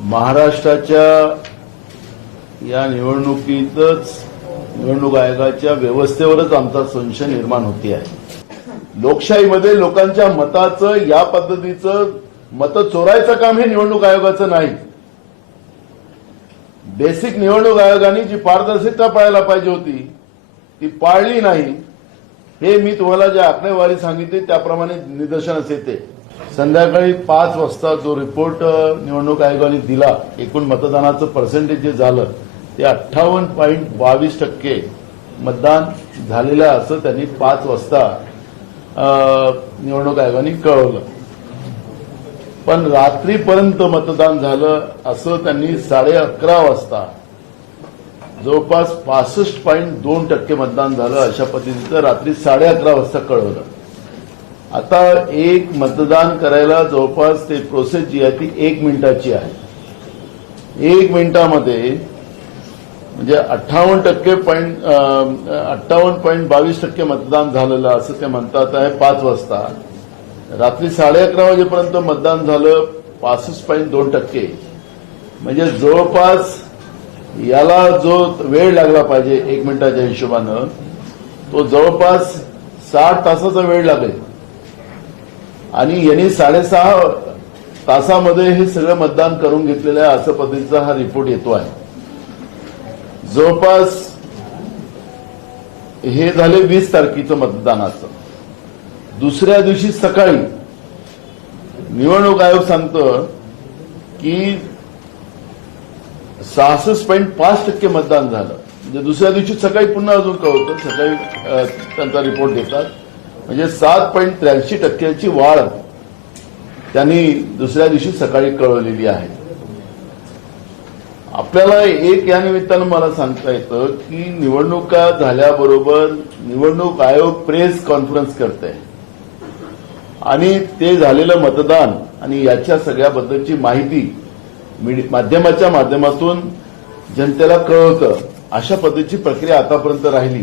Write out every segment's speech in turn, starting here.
महाराष्ट्राच्या या निवडणुकीतच निवडणूक आयोगाच्या व्यवस्थेवरच आमचा संशय निर्माण होते आहे. लोकशाहीमध्ये लोकांच्या मताचं या पद्धतीचं मतं चोरायचं काम हे निवडणूक आयोगाचं नाही. बेसिक निवडणूक आयोगाने जी पारदर्शकता पाळायला पाहिजे होती ती पाळली नाही. हे मी तुम्हाला ज्या आकडेवारी सांगितली त्याप्रमाणे निदर्शनास येते. संध्याकाळी पाच वाजता जो रिपोर्ट निवडणूक आयोगाने दिला एकूण मतदानाचं पर्सेंटेज जे झालं ते अठ्ठावन्न पॉईंट बावीस टक्के मतदान झालेलं असं त्यांनी पाच वाजता निवडणूक आयोगाने कळवलं. पण रात्रीपर्यंत मतदान झालं असं त्यांनी साडे अकरा वाजता जवळपास पासष्ट पॉईंट दोन टक्के मतदान झालं अशा पद्धतीचं रात्री साडे अकरा वाजता कळवलं. आता एक मतदान करायला जवळपास ते प्रोसेस जी आहे ती एक मिनिटाची आहे. एक मिनिटामध्ये म्हणजे अठ्ठावन्न टक्के पॉईंट अठ्ठावन्न पॉईंट बावीस टक्के मतदान झालेलं असं ते म्हणतात आहे पाच वाजता. रात्री साडे अकरा वाजेपर्यंत मतदान झालं पासष्ट पॉईंट दोन टक्के. म्हणजे जवळपास याला जो वेळ लागला पाहिजे एक मिनिटाच्या हिशोबानं तो जवळपास साठ तासाचा वेळ लागेल. आणि यांनी साडेसहा तासामध्ये हे सगळं मतदान करून घेतलेलं आहे असं पद्धतीचा हा रिपोर्ट येतो आहे. जवळपास हे झाले वीस तारखेचं मतदानाचं दुसऱ्या दिवशी सकाळी निवडणूक आयोग सांगतं की सहासष्ट पॉईंट पाच टक्के मतदान झालं. म्हणजे दुसऱ्या दिवशी सकाळी पुन्हा अजून कळवतं सकाळी त्यांचा रिपोर्ट देतात म्हणजे सात पॉईंट त्र्याऐंशी टक्क्याची वाढ त्यांनी दुसऱ्या दिवशी सकाळी कळवलेली आहे. आपल्याला एक या निमित्तानं मला सांगता येतं की निवडणुका झाल्याबरोबर निवडणूक आयोग प्रेस कॉन्फरन्स करते आणि ते झालेलं मतदान आणि याच्या सगळ्याबद्दलची माहिती माध्यमाच्या माध्यमातून जनतेला कळवतं. अशा पद्धतीची प्रक्रिया आतापर्यंत राहिली.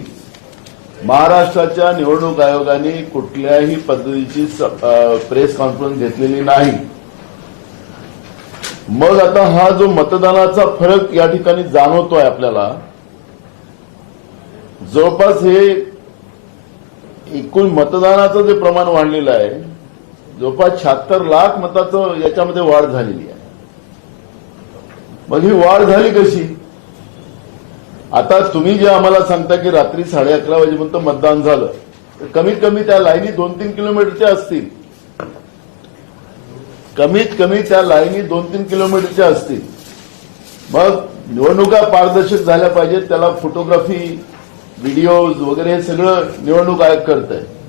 महाराष्ट्राच्या निवडणूक आयोगाने कुठल्याही पद्धतीची प्रेस कॉन्फरन्स घेतलेली नाही. मग आता हा जो मतदानाचा फरक या ठिकाणी जाणवतोय आपल्याला जवळपास हे एकूण मतदानाचं जे प्रमाण वाढलेलं आहे जवळपास शहात्तर लाख मताचं याच्यामध्ये वाढ झालेली आहे. मग ही वाढ झाली कशी? आता तुम्ही जे आम्हाला सांगता की रात्री साडे अकरा वाजेपर्यंत मतदान झालं तर कमीत कमी त्या लाईनी दोन तीन किलोमीटरच्या असतील. कमीत कमी त्या लाईनी दोन तीन किलोमीटरच्या असतील. मग निवडणुका पारदर्शक झाल्या पाहिजेत त्याला फोटोग्राफी व्हिडिओज वगैरे हे सगळं निवडणूक आयोग करत आहे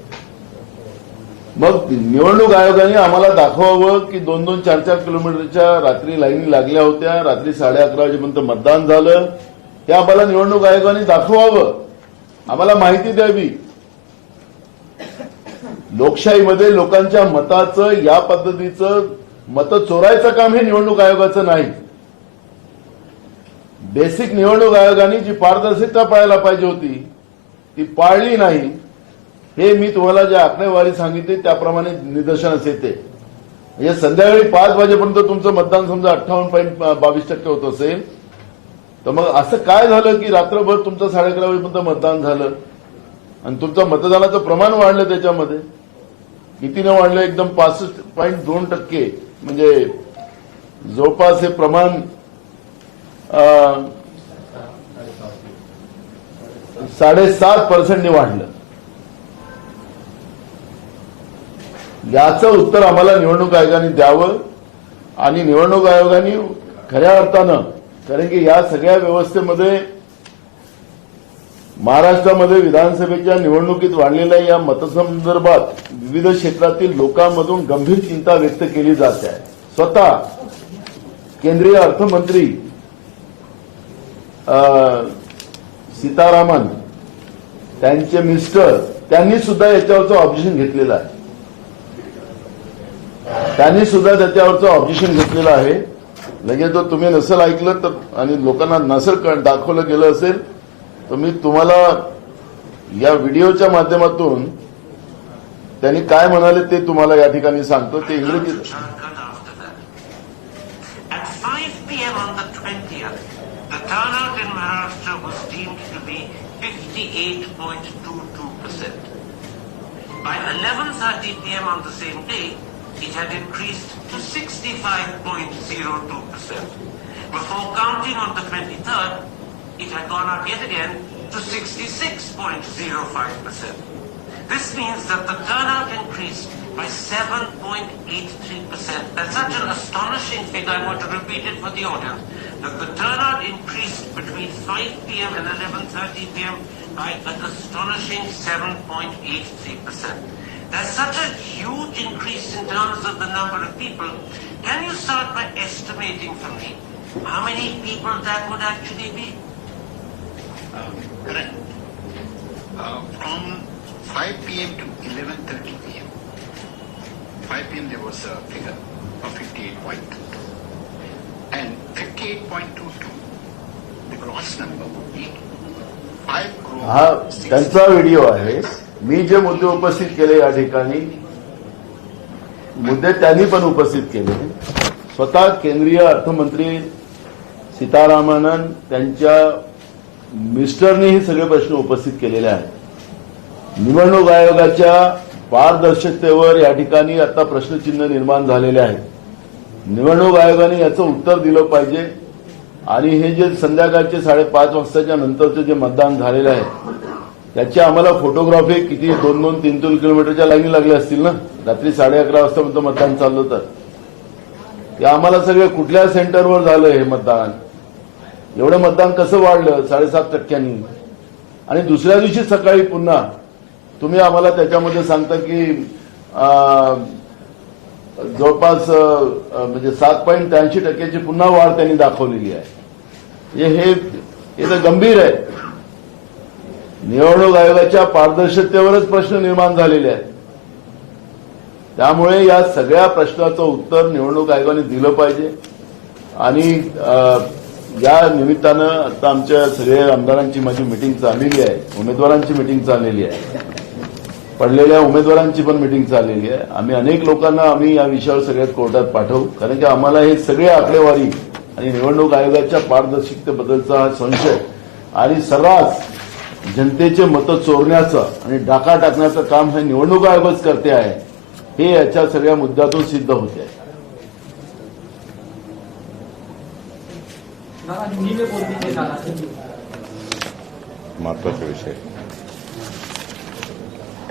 मग निवडणूक आयोगाने आम्हाला दाखवावं की दोन दोन चार चार किलोमीटरच्या रात्री लाईनी लागल्या होत्या रात्री साडे अकरा वाजेपर्यंत मतदान झालं. हे आम्हाला निवडणूक आयोगाने दाखवावं. आम्हाला माहिती द्यावी. लोकशाहीमध्ये लोकांच्या मताचं या पद्धतीचं मतं चोरायचं काम हे निवडणूक आयोगाचं नाही. बेसिक निवडणूक आयोगाने जी पारदर्शकता पाळायला पाहिजे होती ती पाळली नाही. हे मी तुम्हाला जे आकडेवारी सांगितली त्याप्रमाणे निदर्शनास येते. म्हणजे संध्याकाळी पाच वाजेपर्यंत तुमचं मतदान समजा अठ्ठावन्न पॉईंट बावीस टक्के होत असेल तर मग असं काय झालं की रात्रभर तुमचं साडे अकरा वाजेपर्यंत मतदान झालं? आणि तुमचं मतदानाचं प्रमाण वाढलं त्याच्यामध्ये? कितीनं वाढलं? एकदम पासष्ट पॉईंट दोन टक्के. म्हणजे जवळपास हे प्रमाण अं, साडेसात पर्सेंटने वाढलं. याचं उत्तर आम्हाला निवडणूक आयोगाने द्यावं आणि निवडणूक आयोगाने खऱ्या अर्थानं कारण की या सगळ्या व्यवस्थेमध्ये महाराष्ट्रामध्ये विधानसभेच्या निवडणुकीत वाढलेल्या या मतसंदर्भात विविध क्षेत्रातील लोकांमधून गंभीर चिंता व्यक्त केली जाते. आहे स्वतः केंद्रीय अर्थमंत्री सीतारामन त्यांचे मिस्टर त्यांनी सुद्धा याच्यावरचं ऑब्जेक्शन घेतलेलं आहे. त्यांनी सुद्धा त्याच्यावरचं ऑब्जेक्शन घेतलेलं आहे. लगेच जर तुम्ही नसेल ऐकलं तर आणि लोकांना नसेल दाखवलं गेलं असेल तर मी तुम्हाला या व्हिडिओच्या माध्यमातून त्यांनी काय म्हणाले ते तुम्हाला या ठिकाणी सांगतो ते इंग्रजीत By 11.30 p.m. on the same day, it had increased to 65.02%. Before counting on the 23rd, it had gone up yet again to 66.05%. This means that the turnout increased by 7.83%. That's such an astonishing figure, I want to repeat it for the audience, that the turnout increased between 5 p.m. and 11.30 p.m. by an astonishing 7.83%. That's such a huge increase in terms of the number of people. Can you start by estimating for me how many people that would actually be? Um, Correct. Uh, From 5 p.m. to 11:30 p.m. 5 p.m. there was a figure of 58.22. And 58.22, the gross number would be 5 crore. हा 60 त्यांचा video आहे मी जे मुद्दे उपस्थित केले या ठिकाणी मुद्दे त्यांनी पण उपस्थित केले. स्वतः केंद्रीय अर्थमंत्री सीतारामनन त्यांच्या मिस्टरनी हे सगळे प्रश्न उपस्थित केलेले आहेत. निवडणूक आयोगाच्या पारदर्शकतेवर या ठिकाणी आता प्रश्नचिन्ह निर्माण झालेले आहेत. निवडणूक आयोगाने याचं उत्तर दिलं पाहिजे आणि हे जे संध्याकाळचे साडेपाच वाजताच्या नंतरचे जे मतदान झालेले आहे त्याची आम्हाला फोटोग्राफी किती दोन दोन तीन तीन किलोमीटरच्या लाईनी लागल्या असतील ना? रात्री साडे अकरा वाजता मतदान चाललं तर ते आम्हाला सगळे कुठल्या सेंटरवर झालं हे मतदान? एवढं मतदान कसं वाढलं? साडेसात टक्क्यांनी. आणि दुसऱ्या दिवशी सकाळी पुन्हा तुम्ही आम्हाला त्याच्यामध्ये सांगता की जवळपास म्हणजे सात पॉईंट त्र्याऐंशी टक्क्याची पुन्हा वाढ त्यांनी दाखवलेली आहे. हे हे तर गंभीर आहे. निवडणूक आयोगाच्या पारदर्शकतेवरच प्रश्न निर्माण झालेले आहेत. त्यामुळे या सगळ्या प्रश्नाचं उत्तर निवडणूक आयोगाने दिलं पाहिजे. आणि या निमित्तानं आता आमच्या सगळ्या आमदारांची माझी मिटिंग चाललेली आहे. उमेदवारांची मिटिंग चाललेली आहे. पडलेल्या उमेदवारांची पण मिटिंग चाललेली आहे. आम्ही अनेक लोकांना आम्ही या विषयावर सगळ्यात कोर्टात पाठवू. कारण की आम्हाला हे सगळे आकडेवारी आणि निवडणूक आयोगाच्या पारदर्शकतेबद्दलचा हा संशय आणि सर्रास जनतेचे मतं चोरण्याचं आणि डाका टाकण्याचं काम हे निवडणूक आयोगच करते आहे. हे याच्या सगळ्या मुद्द्यातून सिद्ध होते आहे. महत्त्वाचा विषय.